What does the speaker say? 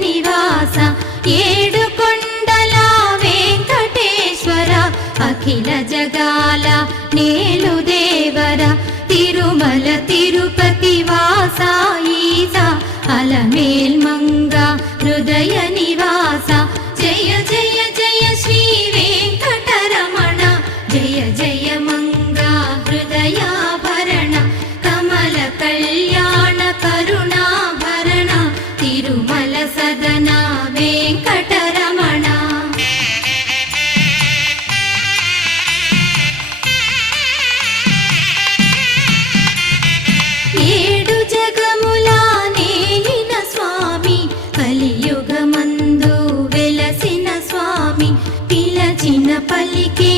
నివాస ఏడుకొండల వెంకటేశ్వర అఖిల జగాల నేలు దేవర తిరుమల తిరుపతి వాస ఈస అలమేల్ మంగ హృదయ నివాస జయ జయ జయ శ్రీ వెంకటరమణ జయ జయ మంగ హృదయాభరణ కమల కళ్యాణ కరుణాభరణ తిరుమల సదన వెంకటరమణ. ఏడు జగముల నేలిన స్వామి కలియుగమందు వెలసిన స్వామి పిలచిన పలికే